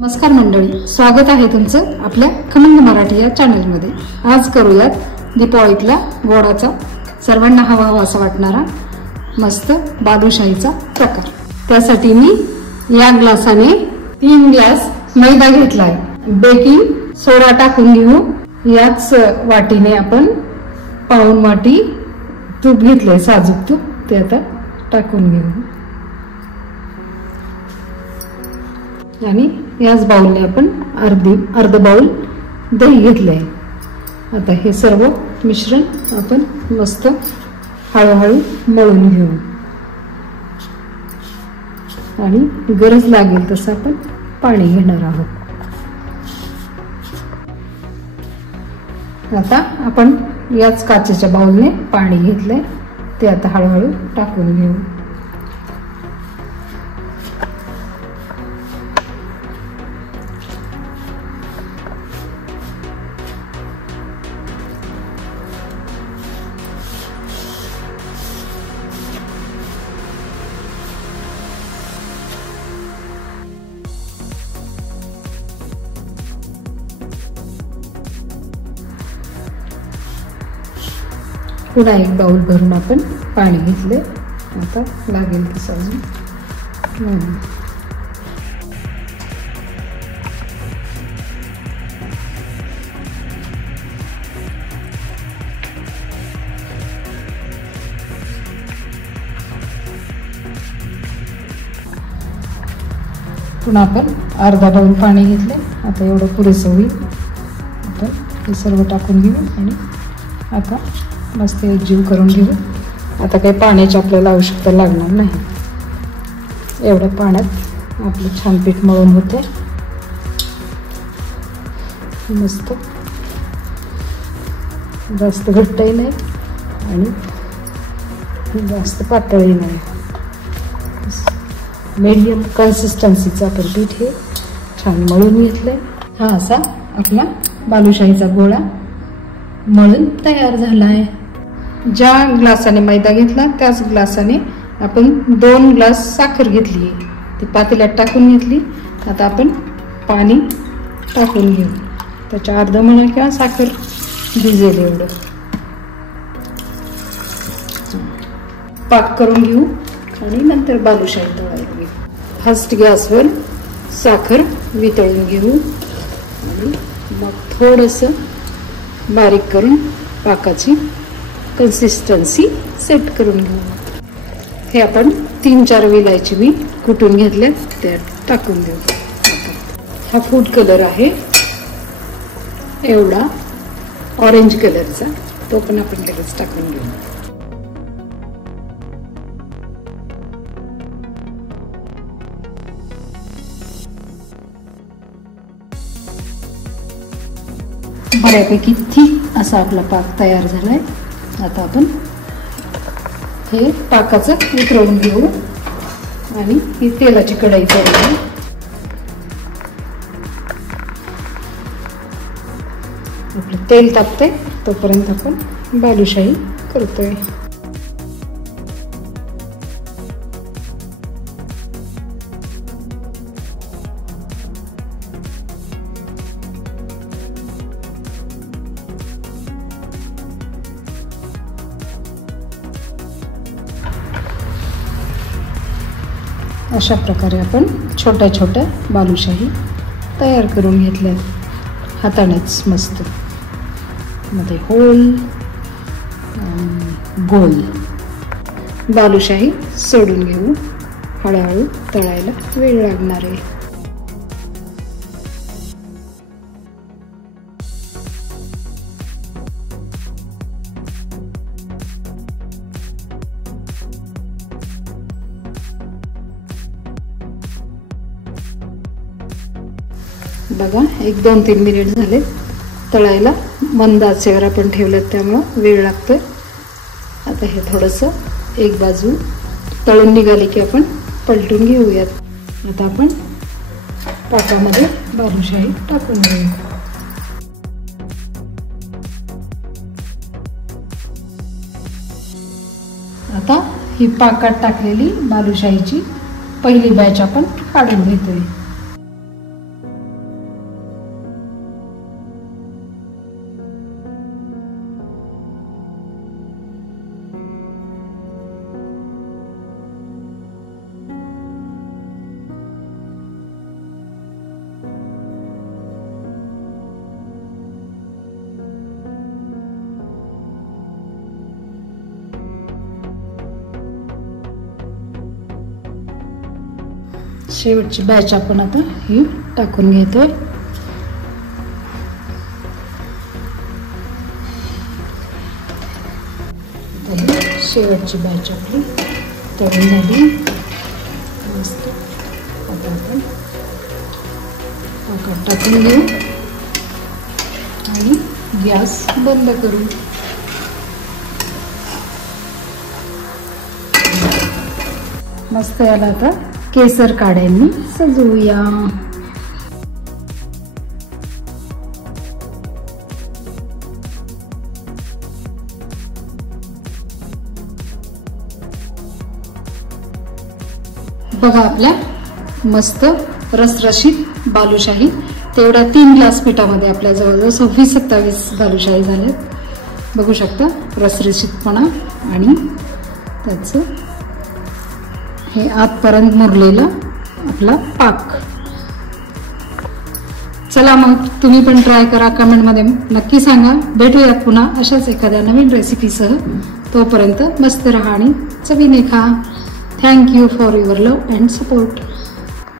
नमस्कार मंडळी, स्वागत आहे तुमचं आपल्या खमंग मराठी या चॅनलमध्ये। आज करूयात दीपावलीतला गोडाचा सर्वांना हवा असा वाटणारा मस्त बालुशाहीचा प्रकार। त्यासाठी मी या ग्लासाने 3 ग्लास मैदा घेतलाय। बेकिंग सोडा टाकून घेऊ। याच वाटीने आपण पाऊण वाटी तूप घेतलंय, साजूक तूप, ते आता टाकून घेऊ। आणि याच बाउलने आपण अर्ध बाउल दही घेतलंय। आता हे सर्व मिश्रण आपण मस्त हळूहळू मळून घेऊ आणि गरज लागेल तसं आपण पाणी घेणार आहोत। आता आपण याच काचेच्या बाउलने पाणी घेतलंय, ते आता हळूहळू टाकून घेऊ। पुन्हा एक बाउल भरून आपण पाणी घेतले। आता लागेल तसं अजून पुन्हा आपण अर्धा बाउल पाणी घेतले। आता एवढं पुरेसं होईल। आता हे सर्व टाकून घेऊ आणि आता मस्त एकजीव करून घेऊ। आता काही पाण्याची आपल्याला आवश्यकता लागणार नाही। एवढ्या पाण्यात आपलं छान पीठ मळून होते। मस्त जास्त घट्टही नाही आणि जास्त पातळही नाही, मीडियम कन्सिस्टन्सीचं आपण पीठ हे छान मळून घेतलंय। हा असा आपला बालुशाहीचा गोळा मळून तयार झाला आहे। ज्या ग्लासाने मैदा घेतला त्याच ग्लासाने आपण 2 ग्लास साखर घेतली, ती पातेल्यात टाकून घेतली। आता आपण पाणी टाकून घेऊ, त्याच्या अर्ध म्हणा किंवा साखर भिजेल एवढं पाक करून घेऊ आणि नंतर बालुशाही तळायला घेऊ। फर्स्ट गॅसवर साखर वितळून घेऊ आणि मग थोडंसं बारीक करून पाकाची कन्सिस्टन्सी सेट करून घेऊ। हे आपण 3-4 विलायची मी कुटून घेतले, ते टाकून देऊ। हा फूड कलर आहे एवढा ऑरेंज कलरचा, तो पण आपण लगेच टाकून घेऊ। बऱ्यापैकी थिक असा आपला पाक तयार झालाय। आता आपण हे पाकाचं उतरवून घेऊ आणि ही तेलाची कढई करू। आपलं तेल तापते तोपर्यंत आपण बालुशाही करतोय। अशा प्रकारे आपण छोट्या छोट्या बालुशाही तयार करून घेतल्या हातानेच मस्त, मध्ये होल गोल। बालुशाही सोडून घेऊ, हळूहळू तळायला वेळ लागणार आहे। बघा, 1-2-3 मिनिट झाले तळायला। मंद आचेवर आपण ठेवलं त्यामुळे वेळ लागतोय। आता हे थोडंसं एक बाजू तळून निघाली की आपण पलटून घेऊयात। आता आपण पाकामध्ये बालुशाही टाकून घेऊ। आता ही पाकात टाकलेली बालुशाहीची पहिली बॅच आपण काढून घेतोय। शेवटची बॅच आपण आता ही टाकून घेतोय. शेवटची बॅच आपली तळून झाली. मस्त आता आपण पाकात टाकून घेऊ आणि गॅस बंद करू. मस्त याला आता केसर काड्यांनी सजवूया. बघा आपल्या मस्त रसरशीत बालुशाही. तेवढ्या 3 ग्लास पिठामध्ये आपल्या जवळजवळ 26-27 बालुशाही झाल्यात. बघू शकता रसरशीतपणा आणि त्याचं हे आतपर्यंत मुरलेलं आपला पाक. चला मग तुम्ही पण ट्राय करा, कमेंटमध्ये नक्की सांगा. भेटूयात पुन्हा अशाच एखाद्या नवीन रेसिपीसह. तोपर्यंत मस्त राहा आणि चवीने खा. Thank you for your love and support.